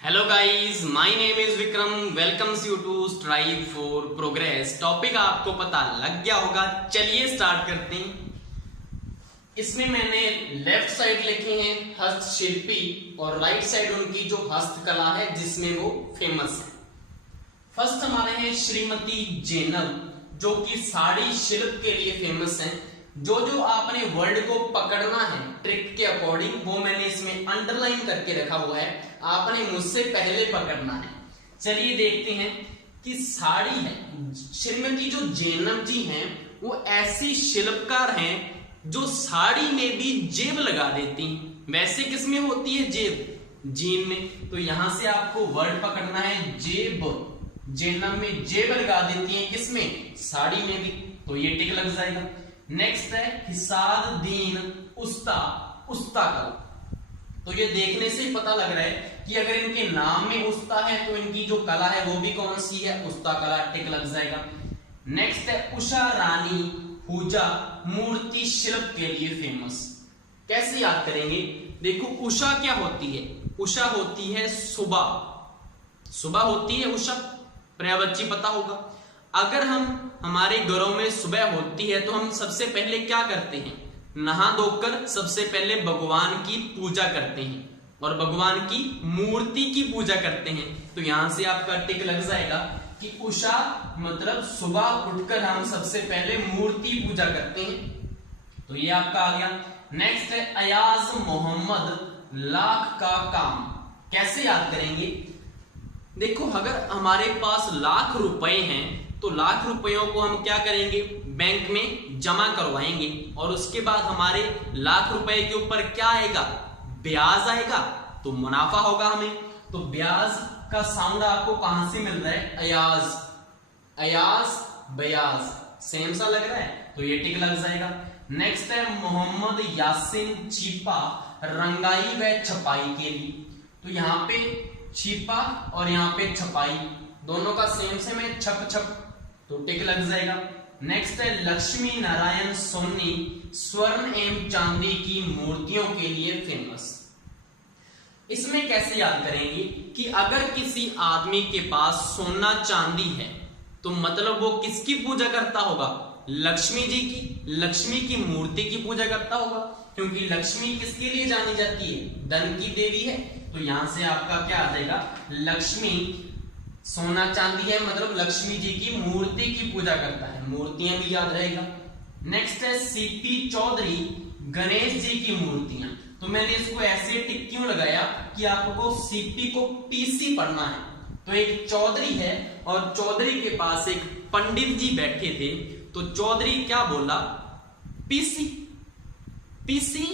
Hello guys, my name is Vikram. Welcomes you to strive for progress. Topic आपको पता लग गया होगा, चलिए स्टार्ट करते हैं। इसमें मैंने लेफ्ट साइड लिखे हैं हस्तशिल्पी और राइट साइड उनकी जो हस्तकला है जिसमें वो फेमस है। फर्स्ट हमारे हैं श्रीमती जेनब, जो कि साड़ी शिल्प के लिए फेमस है। जो जो आपने वर्ड को पकड़ना है ट्रिक के अकॉर्डिंग वो मैंने इसमें अंडरलाइन करके रखा हुआ है, आपने मुझसे पहले पकड़ना है। चलिए देखते हैं कि साड़ी है। श्रीमती जो जेनब जी हैं वो ऐसी शिल्पकार हैं जो साड़ी में भी जेब लगा देती हैं। वैसे किसमें होती है जेब? जीन में। तो यहां से आपको वर्ड पकड़ना है जेब। जेनब में जेब लगा देती हैं, किसमें? साड़ी में भी। तो ये टिक लग जाएगा। नेक्स्ट है हिसाद दीन उस्ता, उस्ता कला। तो ये देखने से ही पता लग रहा है कि अगर इनके नाम में उस्ता है तो इनकी जो कला है वो भी कौन सी है? उस्ता कला, टिक लग जाएगा। नेक्स्ट है उषा रानी पूजा, मूर्ति शिल्प के लिए फेमस। कैसे याद करेंगे? देखो उषा क्या होती है? उषा होती है सुबह। सुबह होती है उषा, पर्यायवाची पता होगा। अगर हमारे घरों में सुबह होती है तो हम सबसे पहले क्या करते हैं? नहा धोकर सबसे पहले भगवान की पूजा करते हैं और भगवान की मूर्ति की पूजा करते हैं। तो यहां से आपका टिक लग जाएगा कि उषा मतलब सुबह उठकर हम सबसे पहले मूर्ति पूजा करते हैं। तो ये आपका आ गया। नेक्स्ट है अयाज मोहम्मद लाख का काम। कैसे याद करेंगे? देखो अगर हमारे पास लाख रुपए हैं तो लाख रुपयों को हम क्या करेंगे? बैंक में जमा करवाएंगे और उसके बाद हमारे लाख रुपए के ऊपर क्या आएगा? ब्याज आएगा, तो मुनाफा होगा हमें। तो ब्याज का साउंड आपको कहां से मिल रहा है? अयाज, अयाज ब्याज, सेम सा लग रहा है, तो ये टिक लग जाएगा। नेक्स्ट है मोहम्मद यासिन छिपा रंगाई व छपाई के लिए। तो यहाँ पे छिपा और यहाँ पे छपाई दोनों का सेम है, छप छप, तो टिक लग जाएगा। नेक्स्ट है लक्ष्मी नारायण सोनी स्वर्ण एवं चांदी की मूर्तियों के लिए फेमस। इसमें कैसे याद करेंगे कि अगर किसी आदमी के पास सोना चांदी है तो मतलब वो किसकी पूजा करता होगा? लक्ष्मी जी की, लक्ष्मी की मूर्ति की पूजा करता होगा, क्योंकि लक्ष्मी किसके लिए जानी जाती है? धन की देवी है। तो यहां से आपका क्या आ जाएगा? लक्ष्मी, सोना चांदी है मतलब लक्ष्मी जी की मूर्ति की पूजा करता है, मूर्तियां भी याद रहेगा। नेक्स्ट है सीपी चौधरी गणेश जी की मूर्तियां। तो मैंने इसको ऐसे टिक क्यों लगाया कि आपको सीपी को पीसी पढ़ना है। तो एक चौधरी है और चौधरी के पास एक पंडित जी बैठे थे, तो चौधरी क्या बोला? PC, PC.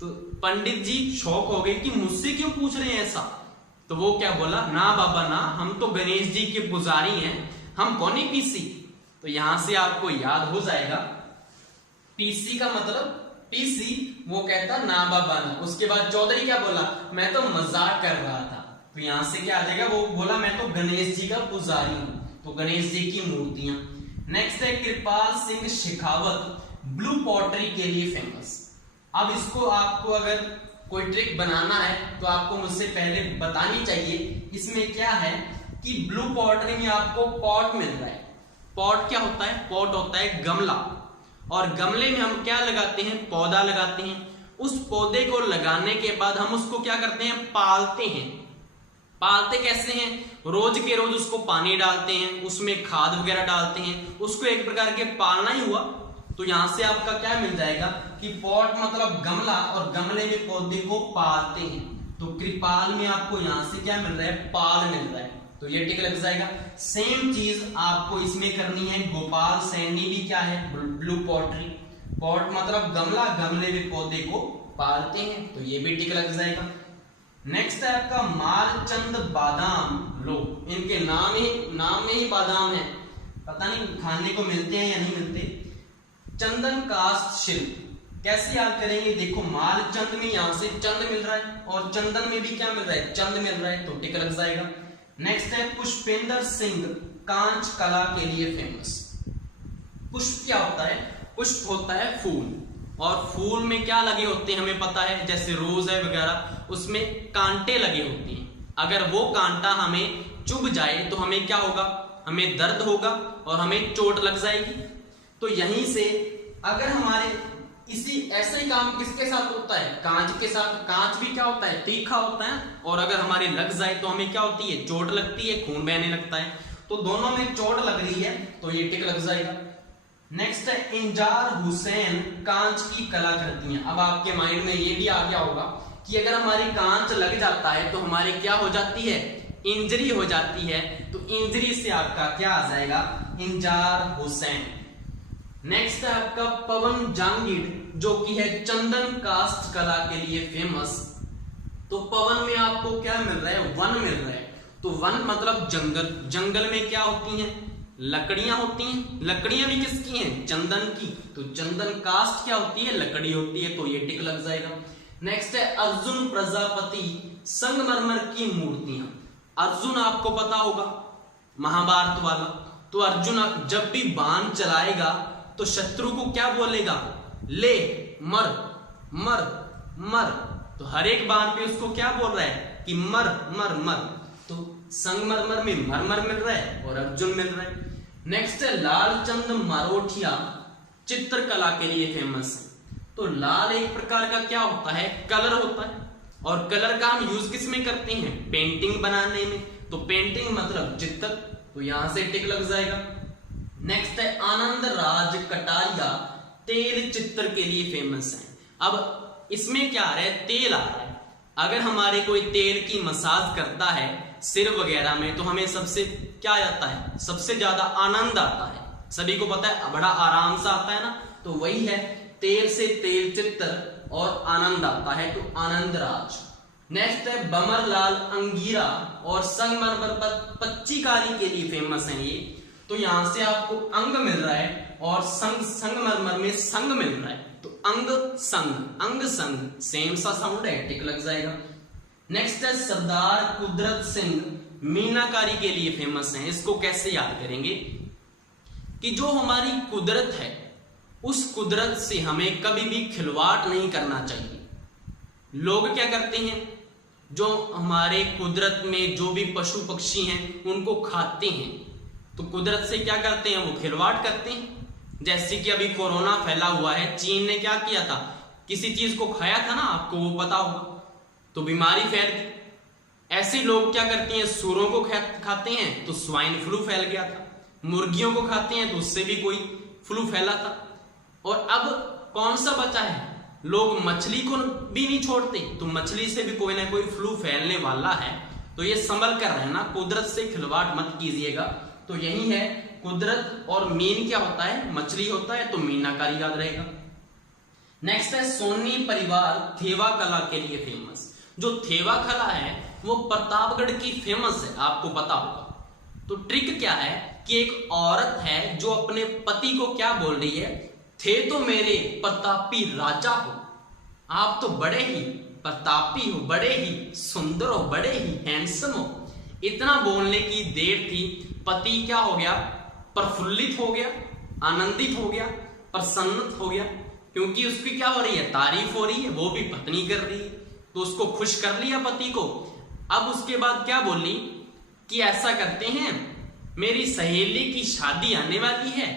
तो पंडित जी शौक हो गए कि मुझसे क्यों पूछ रहे हैं ऐसा। तो वो क्या बोला? ना बाबा ना, हम तो गणेश जी के पुजारी हैं, हम कौन ही पीसी। तो यहां से आपको याद हो जाएगा पीसी का मतलब पीसी, वो कहता ना बाबा ना। उसके बाद चौधरी क्या बोला? मैं तो मजाक कर रहा था। तो यहां से क्या आ जाएगा? वो बोला मैं तो गणेश जी का पुजारी हूं, तो गणेश जी की मूर्तियां। नेक्स्ट है कृपाल सिंह शेखावत ब्लू पॉटरी के लिए फेमस। अब इसको आपको अगर कोई ट्रिक बनाना है तो आपको मुझसे पहले बतानी चाहिए। इसमें क्या है कि ब्लू पॉटरी में आपको पॉट मिल रहा है। पॉट क्या होता है? पॉट होता है गमला, और गमले में हम क्या लगाते हैं? पौधा लगाते हैं। उस पौधे को लगाने के बाद हम उसको क्या करते हैं? पालते हैं। पालते कैसे हैं? रोज के रोज उसको पानी डालते हैं, उसमें खाद वगैरह डालते हैं, उसको एक प्रकार के पालना ही हुआ। तो यहां से आपका क्या मिल जाएगा कि पॉट मतलब गमला, और गमले में पौधे को पालते हैं। तो कृपाल में आपको यहां से क्या मिल रहा है? पाल मिल रहा है, तो ये टिक लग जाएगा। सेम चीज आपको इसमें करनी है। गोपाल सैनी भी क्या है? Blue pottery. पॉट मतलब गमला, गमले में पौधे को पालते हैं, तो ये भी टिक लग जाएगा। नेक्स्ट है आपका मालचंद बादाम। लो, इनके नाम में ही बादाम है, पता नहीं खाने को मिलते हैं या नहीं मिलते। चंदन कास्ट शिल्प कैसे याद करेंगे? देखो मालचंद में यहां से चंद मिल रहा है और चंदन में भी क्या मिल रहा है? चंद मिल रहा है, तो टिक लग जाएगा। नेक्स्ट है पुष्पेंद्र सिंह कांच कला के लिए फेमस। पुष्प क्या होता है? पुष्प होता है फूल, और फूल में क्या लगे होते हैं हमें पता है, जैसे रोज है वगैरह, उसमें कांटे लगे होते हैं। अगर वो कांटा हमें चुभ जाए तो हमें क्या होगा, हमें दर्द होगा और हमें चोट लग जाएगी। तो यहीं से अगर हमारे इसी ऐसे ही काम किसके साथ होता है, कांच के साथ। कांच भी क्या होता है, तीखा होता है, और अगर हमारे लग जाए तो हमें क्या होती है, चोट लगती है, खून बहने लगता है। तो दोनों में चोट लग रही है तो ये टिक लग जाएगा। नेक्स्ट है इंजार हुसैन कांच की कलाकृतियां। अब आपके माइंड में ये भी आ गया होगा कि अगर हमारी कांच लग जाता है तो हमारे क्या हो जाती है, इंजरी हो जाती है। तो इंजरी से आपका क्या आ जाएगा, इंजार हुसैन। नेक्स्ट है आपका पवन जांगीर, जो कि है चंदन कास्ट कला के लिए फेमस। तो पवन में आपको क्या मिल रहा है, वन मिल रहा है। तो वन मतलब जंगल। जंगल में क्या होती हैं, लकड़ियां होती हैं। लकड़ियां भी किसकी हैं, चंदन की। तो चंदन कास्ट क्या होती है, लकड़ी होती है। तो ये टिक लग जाएगा। नेक्स्ट है अर्जुन प्रजापति संगमरमर की मूर्तियां। अर्जुन आपको पता होगा महाभारत वाला। तो अर्जुन जब भी बाण चलाएगा तो शत्रु को क्या बोलेगा, ले मर मर मर। तो हर एक बाण पे उसको क्या बोल रहा है कि मर मर मर। तो संगमरमर में मरमर मिल रहा है और अर्जुन मिल रहा है। नेक्स्ट है लालचंद मारोठिया चित्रकला के लिए फेमस है। तो लाल एक प्रकार का क्या होता है, कलर होता है, और कलर का हम यूज किस में करते हैं, पेंटिंग बनाने में। तो पेंटिंग मतलब चित्र। तो यहां से टिक लग जाएगा। नेक्स्ट है आनंद राज कटारिया तेल चित्र के लिए फेमस है। अब इसमें क्या आ रहा है, तेल आ रहा है। अगर हमारे कोई तेल की मसाज करता है सिर वगैरह में तो हमें सबसे क्या आता है, सबसे ज्यादा आनंद आता है। सभी को पता है, बड़ा आराम से आता है ना। तो वही है, तेल से तेल चित्र और आनंद आता है। तो आनंद राज। नेक्स्ट है बमरलाल अंगीरा और संगमरमर पर पच्चीकारी के लिए फेमस है ये। तो यहां से आपको अंग मिल रहा है और संगमरमर में संग मिल रहा है। तो अंग संग सेम सा साउंड है, टिक लग जाएगा। नेक्स्ट है सरदार कुदरत सिंह मीनाकारी के लिए फेमस है। इसको कैसे याद करेंगे कि जो हमारी कुदरत है उस कुदरत से हमें कभी भी खिलवाड़ नहीं करना चाहिए। लोग क्या करते हैं, जो हमारे कुदरत में जो भी पशु पक्षी हैं उनको खाते हैं। तो कुदरत से क्या करते हैं, वो खिलवाड़ करते हैं। जैसे कि अभी कोरोना फैला हुआ है, चीन ने क्या किया था, किसी चीज को खाया था ना, आपको वो पता होगा, तो बीमारी फैल गई। ऐसे लोग क्या करते हैं, सूरों को खाते हैं तो स्वाइन फ्लू फैल गया था। मुर्गियों को खाते हैं तो उससे भी कोई फ्लू फैला था। और अब कौन सा बचा है, लोग मछली को भी नहीं छोड़ते। तो मछली से भी कोई ना कोई फ्लू फैलने वाला है। तो ये संभल कर रहना, कुदरत से खिलवाड़ मत कीजिएगा। तो यही है, कुदरत और मीन क्या होता है, मछली होता है। तो मीनाकारी याद रहेगा। नेक्स्ट है सोनी परिवार थेवा कला के लिए फेमस। जो थेवा कला है वो प्रतापगढ़ की फेमस है, आपको पता होगा। तो ट्रिक क्या है कि एक औरत है जो अपने पति को क्या बोल रही है, थे तो मेरे प्रतापी राजा हो, आप तो बड़े ही प्रतापी हो, बड़े ही सुंदर हो, बड़े ही हैंडसम हो। इतना बोलने की देर थी, पति क्या हो गया, प्रफुल्लित हो गया, आनंदित हो गया, प्रसन्नत हो गया, क्योंकि उसकी क्या हो रही है, तारीफ हो रही है, वो भी पत्नी कर रही है। तो उसको खुश कर लिया पति को। अब उसके बाद क्या बोली कि ऐसा करते हैं, मेरी सहेली की शादी आने वाली है,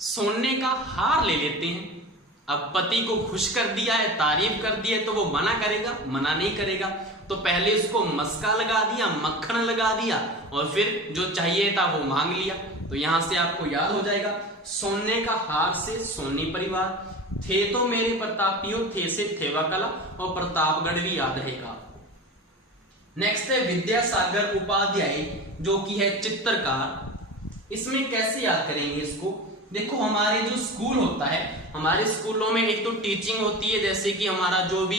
सोने का हार ले लेते हैं। अब पति को खुश कर दिया है, तारीफ कर दी है, तो वो मना करेगा, मना नहीं करेगा। तो पहले उसको मस्का लगा दिया, मक्खन लगा दिया, और फिर जो चाहिए था वो मांग लिया। तो यहां से आपको याद हो जाएगा, सोने का हार से सोनी परिवार, थे तो मेरे प्रतापियों, थे से थेवा कला, और प्रतापगढ़ भी याद रहेगा। नेक्स्ट है विद्यासागर उपाध्याय, जो कि है चित्रकार। इसमें कैसे याद करेंगे इसको, देखो हमारे जो स्कूल होता है, हमारे स्कूलों में एक तो टीचिंग होती है, जैसे कि हमारा जो भी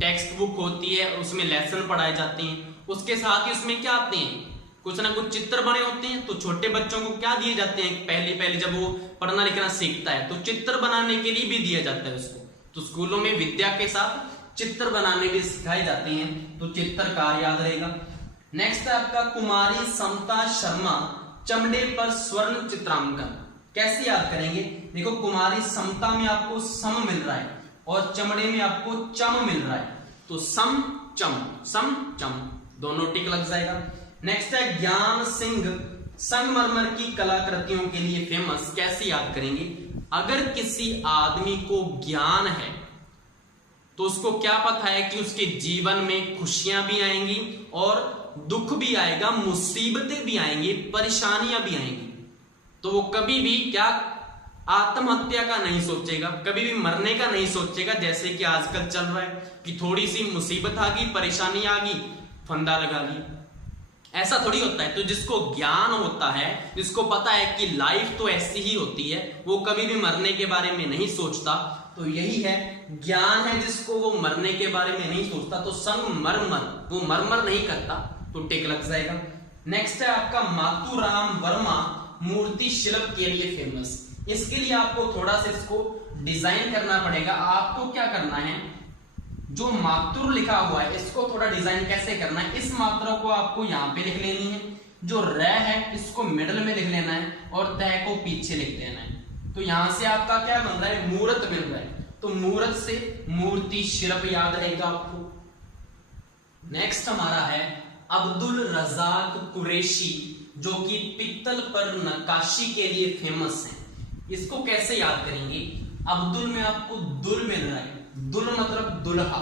टेक्स्ट बुक होती है उसमें लेसन पढ़ाए जाते हैं। उसके साथ ही उसमें क्या आते हैं, कुछ ना कुछ चित्र बने होते हैं। तो छोटे बच्चों को क्या दिए जाते हैं, पहले जब वो पढ़ना लिखना सीखता है तो चित्र बनाने के लिए भी दिया जाता है उसको। तो स्कूलों में विद्या के साथ चित्र बनाने भी सिखाए जाते हैं। तो चित्रकार याद रहेगा। नेक्स्ट है आपका कुमारी समता शर्मा चमड़े पर स्वर्ण चित्रांकन। कैसे याद करेंगे, देखो कुमारी समता में आपको सम मिल रहा है और चमड़े में आपको चम मिल रहा है। तो सम चम दोनों टिक लग जाएगा। नेक्स्ट है ज्ञान सिंह संगमरमर की कलाकृतियों के लिए फेमस। कैसे याद करेंगे? अगर किसी आदमी को ज्ञान है तो उसको क्या पता है कि उसके जीवन में खुशियां भी आएंगी और दुख भी आएगा, मुसीबतें भी आएंगी, परेशानियां भी आएंगी। तो वो कभी भी क्या आत्महत्या का नहीं सोचेगा, कभी भी मरने का नहीं सोचेगा, जैसे कि आजकल चल रहा है कि थोड़ी सी मुसीबत आ गई, परेशानी आ गई, फंदा लगा ली। ऐसा थोड़ी होता है। तो जिसको ज्ञान होता है, जिसको पता है कि लाइफ तो ऐसी ही होती है, वो कभी भी मरने के बारे में नहीं सोचता। तो यही है, ज्ञान है जिसको, वो मरने के बारे में नहीं सोचता। तो संगमरमर, वो मरमर नहीं करता, तो टिक लग जाएगा। नेक्स्ट है आपका मातुराम वर्मा मूर्ति शिल्प के लिए फेमस। इसके लिए आपको थोड़ा सा इसको डिजाइन करना पड़ेगा। आपको क्या करना है, जो मातुर लिखा हुआ है इसको थोड़ा डिजाइन कैसे करना है, इस मात्रा को आपको यहाँ पे लिख लेनी है, जो र है इसको मिडल में लिख लेना है और तय को पीछे लिख देना है। तो यहां से आपका क्या बन रहा है, मूर्त मिल रहा है। तो मूर्त से मूर्ति शिल्प याद रहेगा आपको। नेक्स्ट हमारा है अब्दुल रजाक कुरैशी, जो कि पित्तल पर नक्काशी के लिए फेमस है। इसको कैसे याद करेंगे? अब्दुल में आपको दुल मिल रहा है। दुल मतलब दुल्हा।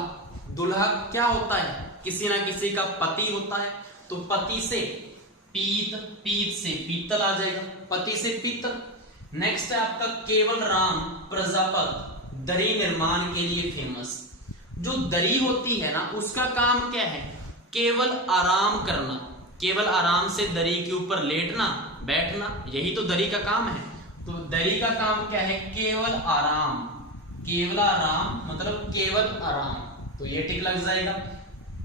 दुल्हा क्या होता है? किसी ना किसी का पति होता है। तो पति से पीत, पीत से पीतल आ जाएगा, पति से पीतल। नेक्स्ट है आपका केवल राम प्रजापत दरी निर्माण के लिए फेमस। जो दरी होती है ना, उसका काम क्या है? केवल आराम करना, केवल आराम से दरी के ऊपर लेटना, बैठना, यही तो दरी का काम है। तो दरी का काम क्या है? केवल आराम। केवल आराम मतलब केवल आराम, तो ये टिक लग जाएगा।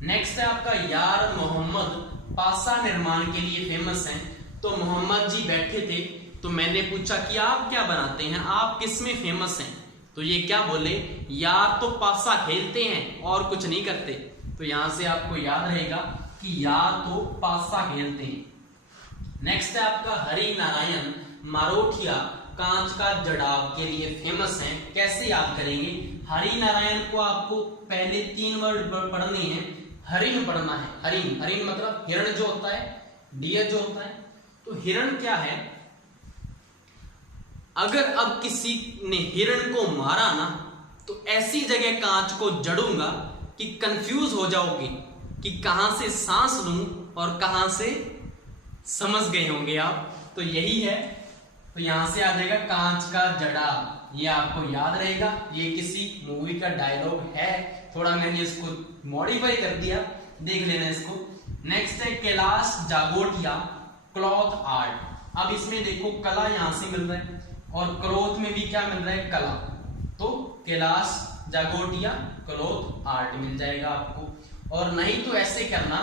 नेक्स्ट है आपका यार मोहम्मद पासा निर्माण के लिए फेमस है। तो मोहम्मद जी बैठे थे, तो मैंने पूछा कि आप क्या बनाते हैं, आप किस में फेमस हैं? तो ये क्या बोले, यार तो पासा खेलते हैं और कुछ नहीं करते। तो यहां से आपको याद रहेगा कि यार तो पासा खेलते हैं। नेक्स्ट है आपका हरि नारायण मारोठिया कांच का जड़ाव के लिए फेमस है। कैसे याद करेंगे? हरि नारायण को आपको पहले 3 वर्ड पढ़ने हैं। हरिण पढ़ना है, हरिण। हरिण मतलब हिरण जो होता है, डियर जो होता है। तो हिरण क्या है? अगर अब किसी ने हिरण को मारा ना, तो ऐसी जगह कांच को जड़ूंगा कि कंफ्यूज हो जाओगे कि कहां से सांस लूं और कहां से, समझ गए होंगे आप। तो यही है। तो यहां से आ जाएगा कांच का जड़ा, ये आपको याद रहेगा। ये किसी मूवी का डायलॉग है, थोड़ा मैंने इसको मॉडिफाई कर दिया, देख लेना इसको। नेक्स्ट है कैलाश जागोटिया क्लॉथ आर्ट। अब इसमें देखो कला यहां से मिल रहा है और क्लॉथ में भी क्या मिल रहा है, कला। तो कैलाश जागोटिया क्लॉथ आर्ट मिल जाएगा आपको। और नहीं तो ऐसे करना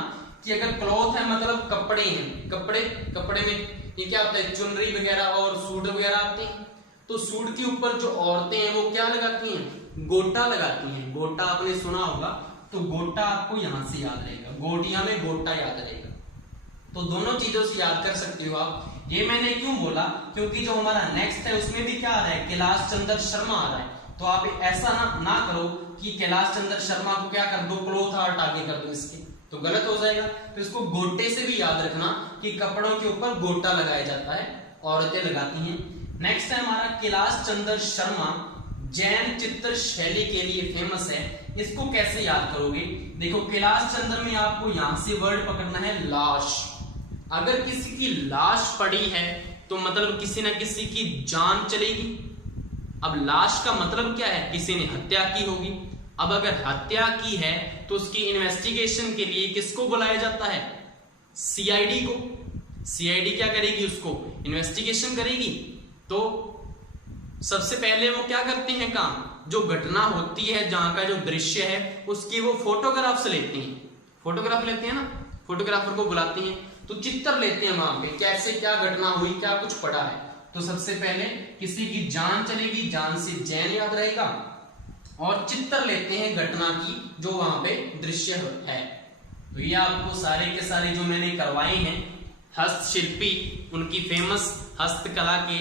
कि अगर क्लॉथ है मतलब कपड़े हैं, कपड़े में ये क्या होता है, चुनरी वगैरह और सूट वगैरह आते हैं। तो सूट के ऊपर जो औरतें हैं वो क्या लगाती हैं, गोटा लगाती हैं। गोटा आपने सुना होगा, तो गोटा आपको यहां से याद रहेगा, गोटिया में गोटा याद रहेगा। तो दोनों चीजों से याद कर सकते हो आप। ये मैंने क्यों बोला, क्योंकि जो हमारा नेक्स्ट है उसमें भी क्या आ रहा है, कैलाश चंद्र शर्मा आ रहा है। तो आप ऐसा ना करो कि कैलाश चंद्र शर्मा को क्या कर दो, क्लॉथ आर्ट आगे कर दो इसके, तो गलत हो जाएगा। तो इसको गोटे से भी याद रखना कि कपड़ों के ऊपर गोटा लगाया जाता है, औरतें लगाती हैं। नेक्स्ट है हमारा कैलाश चंद्र शर्मा जैन चित्र शैली के लिए फेमस है। इसको कैसे याद करोगे? देखो कैलाश चंद्र में आपको यहां से वर्ड पकड़ना है लाश। अगर किसी की लाश पड़ी है तो मतलब किसी ना किसी की जान चलेगी। अब लाश का मतलब क्या है, किसी ने हत्या की होगी। अब अगर हत्या की है तो उसकी इन्वेस्टिगेशन के लिए किसको बुलाया जाता है, सीआईडी को। सीआईडी क्या करेगी, उसको इन्वेस्टिगेशन करेगी। तो सबसे पहले वो क्या करते हैं काम, जो घटना होती है, जहां का जो दृश्य है उसकी वो फोटोग्राफ्स लेते हैं। फोटोग्राफ लेते हैं ना, फोटोग्राफर को बुलाते हैं, तो चित्र लेते हैं वहां पे, कैसे क्या घटना हुई, क्या कुछ पड़ा है। तो सबसे पहले किसी की जान चलेगी, जान से जैन याद रहेगा, और चित्र लेते हैं घटना की जो वहां पे दृश्य है। तो ये आपको सारे के सारे जो मैंने करवाए हैं हस्तशिल्पी, उनकी फेमस हस्तकला के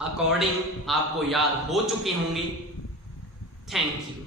अकॉर्डिंग आपको याद हो चुके होंगे। Thank you.